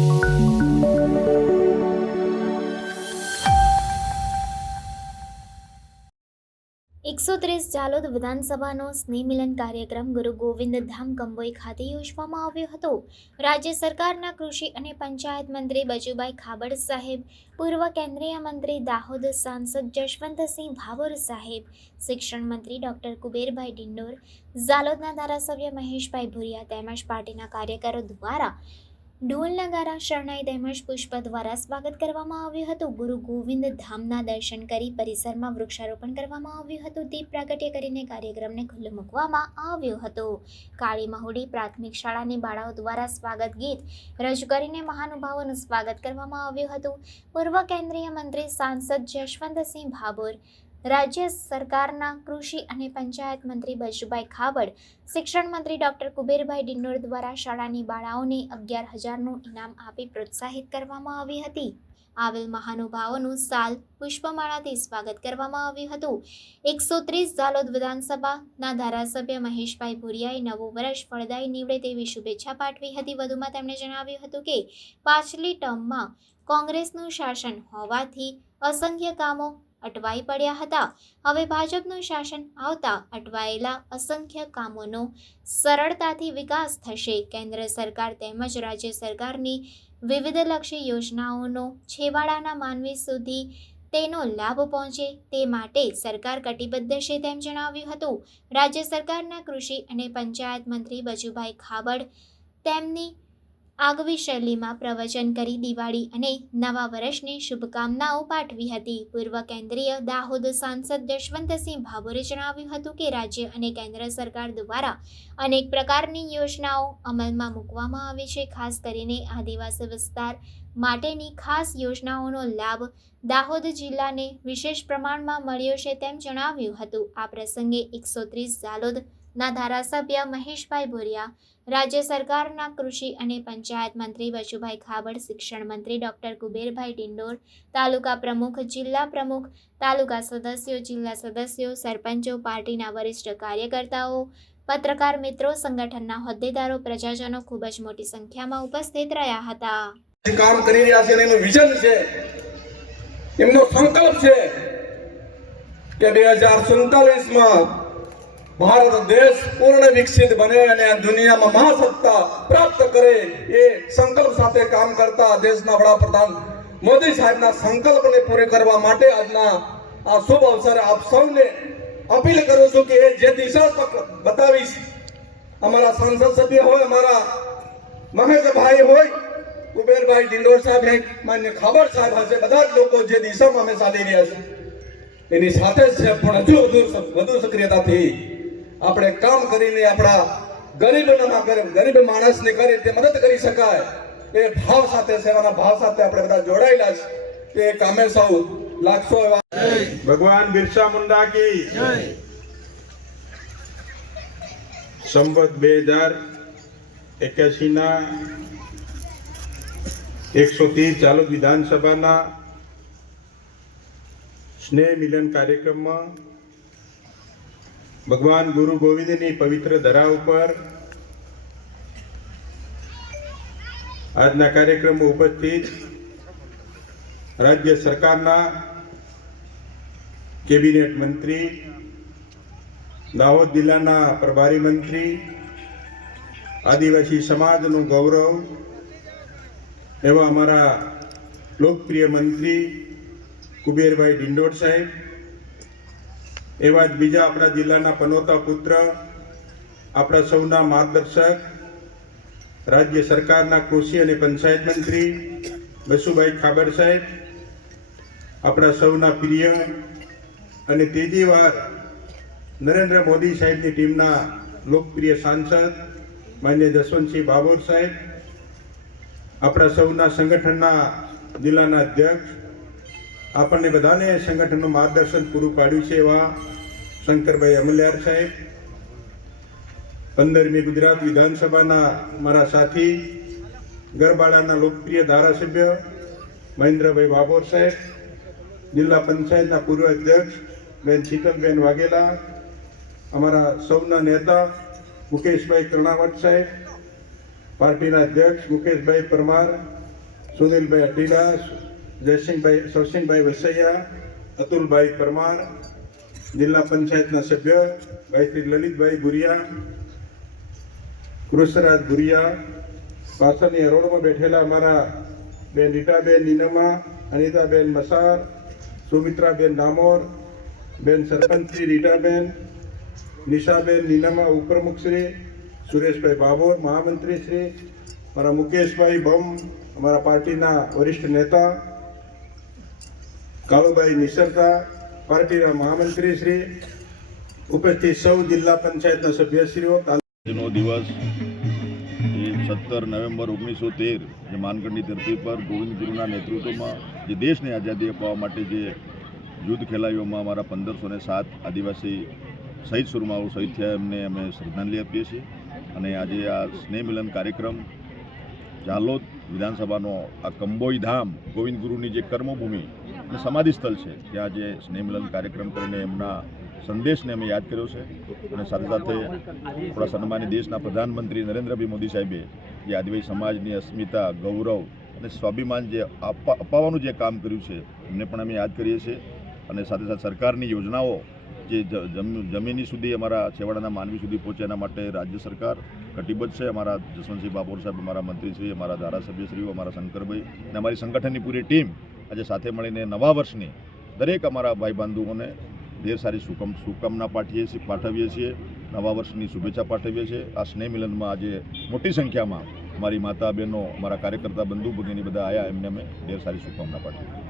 130 જાલોદ વિધાનસભાનો સ્નેહ મિલન કાર્યક્રમ ગુરુ ગોવિંદ ધામ કંબોઈ ખાતે યોજવામાં આવ્યો હતો। રાજ્ય સરકારના કૃષિ અને પંચાયત મંત્રી બચુભાઈ ખાબડ સાહેબ, પૂર્વ કેન્દ્રીય મંત્રી દાહોદ સાંસદ જશવંતસિંહ ભાભોર સાહેબ, શિક્ષણ મંત્રી ડોક્ટર કુબેરભાઈ ડિંડોર, જાલોદના ધારાસભ્ય મહેશભાઈ ભુરિયા તેમજ પાર્ટીના કાર્યકરો દ્વારા ઢોલ નગારા, શરણાઈ તેમજ પુષ્પ દ્વારા સ્વાગત કરવામાં આવ્યું હતું। ગુરુ ગોવિંદ ધામના દર્શન કરી પરિસરમાં વૃક્ષારોપણ કરવામાં આવ્યું હતું। દીપ પ્રાગટ્ય કરીને કાર્યક્રમને ખુલ્લો મૂકવામાં આવ્યો હતો। કાળી મહુડી પ્રાથમિક શાળાની બાળાઓ દ્વારા સ્વાગત ગીત રજૂ કરીને મહાનુભાવોનું સ્વાગત કરવામાં આવ્યું હતું। પૂર્વ કેન્દ્રીય મંત્રી સાંસદ જશવંતસિંહ ભાભોર, રાજ્ય સરકારના કૃષિ અને પંચાયત મંત્રી બચુભાઈ ખાબડ, શિક્ષણ મંત્રી ડોક્ટર કુબેરભાઈ ડિંડોર દ્વારા શાળાની બાળાઓને 11,000નું ઇનામ આપી પ્રોત્સાહિત કરવામાં આવી હતી। આવેલ મહાનુભાવોનું સાલ પુષ્પમાળાથી સ્વાગત કરવામાં આવ્યું હતું। 130 જાલોદ વિધાનસભાના ધારાસભ્ય મહેશભાઈ ભુરિયાએ નવું વર્ષ ફળદાયી નીવડે તેવી શુભેચ્છા પાઠવી હતી। વધુમાં તેમણે જણાવ્યું હતું કે પાછલી ટર્મમાં કોંગ્રેસનું શાસન હોવાથી અસંખ્ય કામો અટવાઈ પડ્યા હતા। હવે ભાજપનું શાસન આવતા અટવાયેલા અસંખ્ય કામોનો સરળતાથી વિકાસ થશે। કેન્દ્ર સરકાર તેમજ રાજ્ય સરકારની વિવિધલક્ષી યોજનાઓનો છેવાડાના માનવી સુધી તેનો લાભ પહોંચે તે માટે સરકાર કટિબદ્ધ છે તેમ જણાવ્યું હતું। રાજ્ય સરકારના કૃષિ અને પંચાયત મંત્રી બચુભાઈ ખાબડ તેમની આગવી શૈલીમાં પ્રવચન કરી દિવાળી અને નવા વર્ષની શુભકામનાઓ પાઠવી હતી। પૂર્વ કેન્દ્રીય દાહોદ સાંસદ જશવંતસિંહ ભાભોરે જણાવ્યું હતું કે રાજ્ય અને કેન્દ્ર સરકાર દ્વારા અનેક પ્રકારની યોજનાઓ અમલમાં મૂકવામાં આવી છે। ખાસ કરીને આદિવાસી વિસ્તાર માટેની ખાસ યોજનાઓનો લાભ દાહોદ જિલ્લાને વિશેષ પ્રમાણમાં મળ્યો છે તેમ જણાવ્યું હતું। આ પ્રસંગે 130 જાલોદના ધારાસભ્ય મહેશભાઈ ભુરિયા, રાજ્ય સરકારના કૃષિ અને પંચાયત મંત્રી બચુભાઈ ખાબડ, શિક્ષણ મંત્રી ડોક્ટર કુબેરભાઈ ડિંડોર, તાલુકા પ્રમુખ, જિલ્લા પ્રમુખ, તાલુકા સદસ્યો, જિલ્લા સદસ્યો, સરપંચો, પાર્ટીના વરિષ્ઠ કાર્યકર્તાઓ, પત્રકાર મિત્રો, સંગઠનના હોદ્દેદારો, પ્રજાજનો ખૂબ જ મોટી સંખ્યામાં ઉપસ્થિત રહ્યા હતા। કામ કરી રહ્યા છે, એનું વિઝન છે, એમનો સંકલ્પ છે કે 2047માં ભારત દેશ પૂર્ણ વિકસિત બને અને આ દુનિયામાં મહાસત્તા પ્રાપ્ત કરે। એ સંકલ્પ સાથે કામ કરતા દેશના વડાપ્રધાન મોદી સાહેબના સંકલ્પને પૂરે કરવા માટે આજના આ શુભ અવસરે આપ સૌને અપીલ કરું છું કે એ જે દિશા બતાવીશ, અમારા સંસદ સભ્ય હોય, અમારા મહેશભાઈ હોય, કુબેરભાઈ ડિંડોર સાહેબ, માન્ય ખાબડ સાહેબ હશે, બધા જ લોકો જે દિશામાં અમે ચાલી રહ્યા છે એની સાથે જ છે, પણ હજુ વધુ સક્રિયતાથી આપણે કામ કરીને આપણા ગરીબ માણસને કઈ રીતે મદદ કરી શકાય એ ભાવ સાથે, સેવાના ભાવ સાથે આપણે બધા જોડાયેલા છે। એ કામે સૌ લાગશો એવા ભગવાન બિરસા મુંડા કી જય। સંવત 2081 ના 130 જાલોદ વિધાનસભાના સ્નેહ મિલન કાર્યક્રમમાં ભગવાન ગુરુ ગોવિંદની પવિત્ર ધરા ઉપર આજના કાર્યક્રમમાં ઉપસ્થિત રાજ્ય સરકારના કેબિનેટ મંત્રી, દાહોદ જિલ્લાના પ્રભારી મંત્રી, આદિવાસી સમાજનું ગૌરવ એવા અમારા લોકપ્રિય મંત્રી કુબેરભાઈ ડિંડોર સાહેબ, એવા જ બીજા આપણા જિલ્લાના પનોતા પુત્ર, આપણા સૌના માર્ગદર્શક, રાજ્ય સરકારના કૃષિ અને પંચાયત મંત્રી બચુભાઈ ખાબડ સાહેબ, આપણા સૌના પ્રિય અને ત્રીજી વાર નરેન્દ્ર મોદી સાહેબની ટીમના લોકપ્રિય સાંસદ માન્ય જશવંતસિંહ ભાભોર સાહેબ, આપણા સૌના સંગઠનના જિલ્લાના અધ્યક્ષ, આપણને બધાને સંગઠનનું માર્ગદર્શન પૂરું પાડ્યું છે એવા શંકરભાઈ અમલ્યાર સાહેબ, 15મી ગુજરાત વિધાનસભાના મારા સાથી, ગરબાડાના લોકપ્રિય ધારાસભ્ય મહેન્દ્રભાઈ ભાભોર સાહેબ, જિલ્લા પંચાયતના પૂર્વ અધ્યક્ષ બેન શીતલબેન વાઘેલા, અમારા સૌના નેતા મુકેશભાઈ કર્ણાવત સાહેબ, પાર્ટીના અધ્યક્ષ મુકેશભાઈ પરમાર, સુનિલભાઈ અટીલા, સવસિંહભાઈ વસૈયા, અતુલભાઈ પરમાર, જિલ્લા પંચાયતના સભ્ય ભાઈ શ્રી લલિતભાઈ ભુરિયા, કૃષ્ણરાજ ભુરિયા, પાછળની હરોળમાં બેઠેલા અમારા બેન રીટાબેન નીનમા, અનિતાબેન મસાર, સુમિત્રાબેન ડામોર, બેન સરપંચ શ્રી રીટાબેન, નિશાબેન નીનમા ઉપપ્રમુખ શ્રી, સુરેશભાઈ બાબોર મહામંત્રી શ્રી, મારા મુકેશભાઈ બમ અમારા પાર્ટીના વરિષ્ઠ નેતા, કાળુભાઈ નિસરતા પાર્ટીના મહામંત્રી શ્રી, ઉપસ્થિત સૌ જિલ્લા પંચાયતના સભ્યશ્રીઓ. આજનો દિવસ એ 17 નવેમ્બર 1913 જે માનગઢની ધરતી પર ગોવિંદ ગુરુના નેતૃત્વમાં જે દેશને આઝાદી અપાવવા માટે જે યુદ્ધ ખેલાડીઓમાં અમારા 1507 આદિવાસી શહીદ સુરમાઓ શહીદ થયા એમને અમે શ્રદ્ધાંજલિ આપીએ છીએ. અને આજે આ સ્નેહ મિલન કાર્યક્રમ ઝાલોદ વિધાનસભાનો આ કંબોઈ ધામ ગોવિંદ ગુરુની જે કર્મભૂમિ અને સમાધિ સ્થળ છે ત્યાં જે સ્નેહ મિલન કાર્યક્રમ કરીને એમના સંદેશને અમે યાદ કર્યો છે. અને સાથે સાથે આપણા સન્માનીય દેશના પ્રધાનમંત્રી નરેન્દ્રભાઈ મોદી સાહેબે જે આદિવાસી સમાજની અસ્મિતા, ગૌરવ અને સ્વાભિમાન જે અપાવવાનું જે કામ કર્યું છે એમને પણ અમે યાદ કરીએ છીએ. અને સાથે સાથે સરકારની યોજનાઓ જે જમીની સુધી અમારા છેવાડાના માનવી સુધી પહોંચે એના માટે રાજ્ય સરકાર કટિબદ્ધ છે. અમારા જસવંતસિંહ બાબોર સાહેબ, અમારા મંત્રીશ્રી, અમારા ધારાસભ્યશ્રીઓ, અમારા શંકરભાઈ અને અમારી સંગઠનની પૂરી ટીમ આજે સાથે મળીને નવા વર્ષની દરેક અમારા ભાઈ બંધુઓને ઢેર સારી શુભકામના પાઠવીએ છીએ. નવા વર્ષની શુભેચ્છા પાઠવીએ છીએ. આ સ્નેહ મિલનમાં આજે મોટી સંખ્યામાં અમારી માતા બહેનો, અમારા કાર્યકર્તા બંધુ ભગીની બધા આવ્યા, એમને અમે ઢેર સારી શુભકામના પાઠવી.